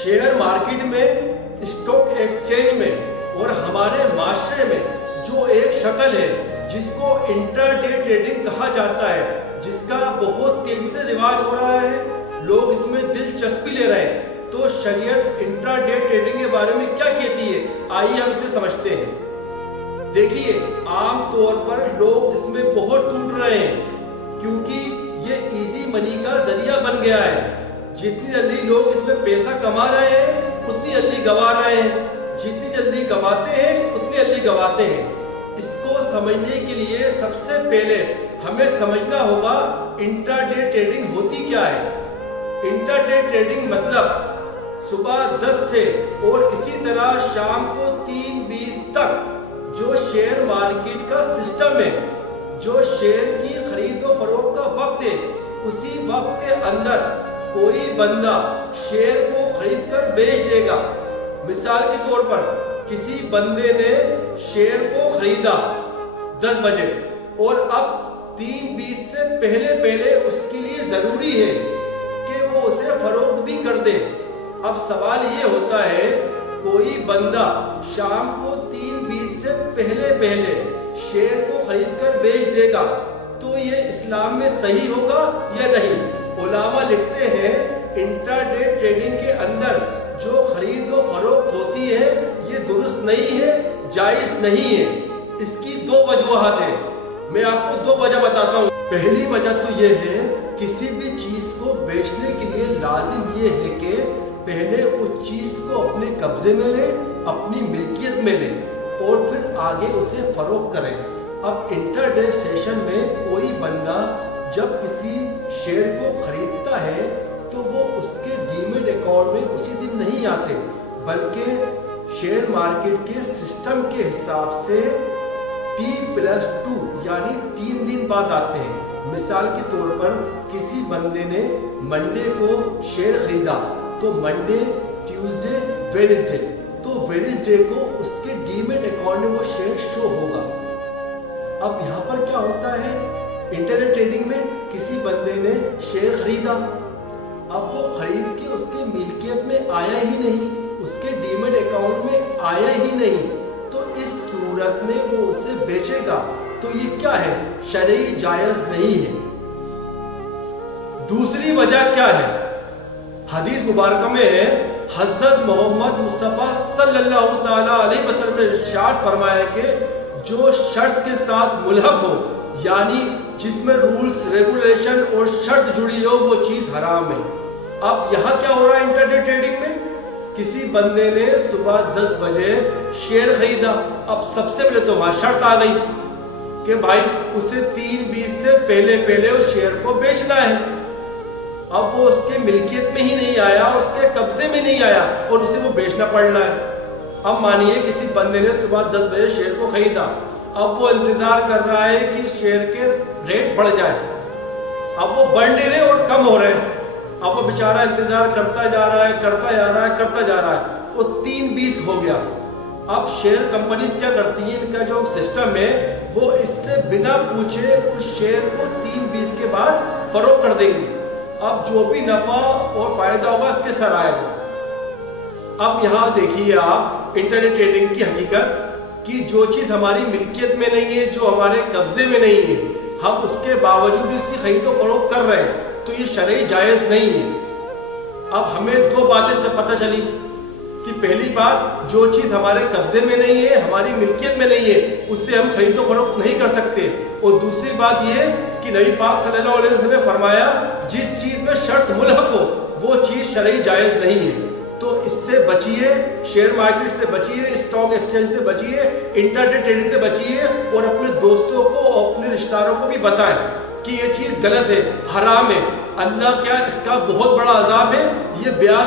Share market में, stock exchange में और हमारे माशरे में जो एक शक्ल है जिसको इंट्राडे ट्रेडिंग कहा जाता है, जिसका बहुत तेजी से रिवाज हो रहा है, लोग इसमें दिलचस्पी ले रहे हैं, तो शरीयत इंट्राडे ट्रेडिंग के बारे में क्या कहती है, आइए हम इसे समझते हैं। देखिए, आम तौर पर लोग इसमें बहुत टूट रहे हैं क्योंकि ये इजी मनी का जरिया बन गया है। जितनी जल्दी लोग इसमें पैसा कमा रहे हैं उतनी जल्दी गंवा रहे हैं, जितनी जल्दी कमाते हैं उतनी जल्दी गंवाते हैं। इसको समझने के लिए सबसे पहले हमें समझना होगा इंट्राडे ट्रेडिंग होती क्या है। इंट्राडे ट्रेडिंग मतलब सुबह 10 से और इसी तरह शाम को 3:20 तक जो शेयर मार्केट का सिस्टम है, जो शेयर की खरीद और फरोख्त का वक्त है, उसी वक्त के अंदर कोई बंदा शेयर को खरीद कर बेच देगा। मिसाल के तौर पर किसी बंदे ने शेयर को खरीदा 10 बजे और अब 3:20 से पहले उसके लिए जरूरी है कि वो उसे फरोख्त भी कर दे। अब सवाल ये होता है, कोई बंदा शाम को 3:20 से पहले शेयर को खरीद कर बेच देगा, तो ये इस्लाम में सही होगा या नहीं? उलामा लिखते हैं, इंट्राडे ट्रेडिंग के अंदर जो खरीद और फरोख्त होती है ये दुरुस्त नहीं है, जायज नहीं है। इसकी 2 वजूहात है, मैं आपको 2 वजह बताता हूँ। पहली वजह तो ये है, किसी भी चीज को बेचने के लिए लाजिम ये है कि पहले उस चीज को अपने कब्जे में ले, अपनी मिल्कियत में ले और फिर आगे उसे फरोख्त करें। अब इंट्राडे सेशन में कोई बंदा जब किसी शेयर को खरीदता है तो वो उसके डीमेट अकाउंट में उसी दिन नहीं आते, बल्कि शेयर मार्केट के सिस्टम के हिसाब से T+2 यानी 3 दिन बाद आते हैं। मिसाल के तौर पर किसी बंदे ने मंडे को शेयर खरीदा तो मंडे, ट्यूसडे, वेडनेसडे, तो वेडनेसडे को उसके डीमेट अकाउंट में वो शेयर शो होगा। अब यहाँ पर क्या होता है, इंटरनेट ट्रेडिंग में किसी बंदे ने शेयर खरीदा, अब वो खरीद के उसके मिल्कियत में आया ही नहीं, उसके डीमेट अकाउंट में आया ही नहीं, तो इस सूरत में वो उसे बेचेगा, तो ये क्या है, शरई जायज नहीं है। दूसरी वजह क्या है, हदीस मुबारक में हज़रत मोहम्मद मुस्तफ़ा सल्लल्लाहु ताला अलैहि वसल्लम ने इरशाद फरमाया कि जो शर्त के साथ मुल्हक हो, यानी जिसमें रूल्स, रेगुलेशन और शर्त जुड़ी हो, वो चीज हराम है। अब यहाँ क्या हो रहा है इंट्राडे ट्रेडिंग में, किसी बंदे ने सुबह 10 बजे शेयर खरीदा, अब सबसे पहले तो वहां शर्त आ गई कि भाई उसे 3:20 से पहले उस शेयर को बेचना है। अब वो उसके मिल्कियत में ही नहीं आया, उसके कब्जे में नहीं आया और उसे वो बेचना पड़ना है। अब मानिए किसी बंदे ने सुबह 10 बजे शेयर को खरीदा, अब वो इंतजार कर रहा है कि शेयर के रेट बढ़ जाए, अब वो बढ़ नहीं रहे और कम हो रहे हैं। अब वो बेचारा इंतजार करता जा रहा है, वो 3:20 हो गया। अब शेयर कंपनीज क्या करती हैं, इनका जो सिस्टम है वो इससे बिना पूछे उस शेयर को 3:20 के बाद फरोख्त कर देंगे। अब जो भी नफा और फायदा होगा उसके सर आएगा। अब यहाँ देखिए आप इंटरनेट ट्रेडिंग की हकीकत, कि जो चीज़ हमारी मिल्कियत में नहीं है, जो हमारे कब्जे में नहीं है, हम उसके बावजूद भी उसकी खरीद और फरोख्त कर रहे हैं, तो ये शरई जायज़ नहीं है। अब हमें 2 बातें पता चली कि पहली बात, जो चीज़ हमारे कब्जे में नहीं है, हमारी मिल्कियत में नहीं है, उससे हम खरीद और फरोख्त नहीं कर सकते। और दूसरी बात यह कि नबी पाक सल्लल्लाहु अलैहि वसल्लम ने फरमाया, जिस चीज़ में शर्त मुल्हक हो वो चीज़ शरई जायज़ नहीं है। तो इससे बचिए, शेयर मार्केट से बचिए, स्टॉक एक्सचेंज से बचिए, इंट्राडे ट्रेडिंग से बचिए और अपने दोस्तों को और अपने रिश्तेदारों को भी बताएं कि ये चीज़ गलत है, हराम है। अल्लाह क्या इसका बहुत बड़ा अजाब है, ये ब्याज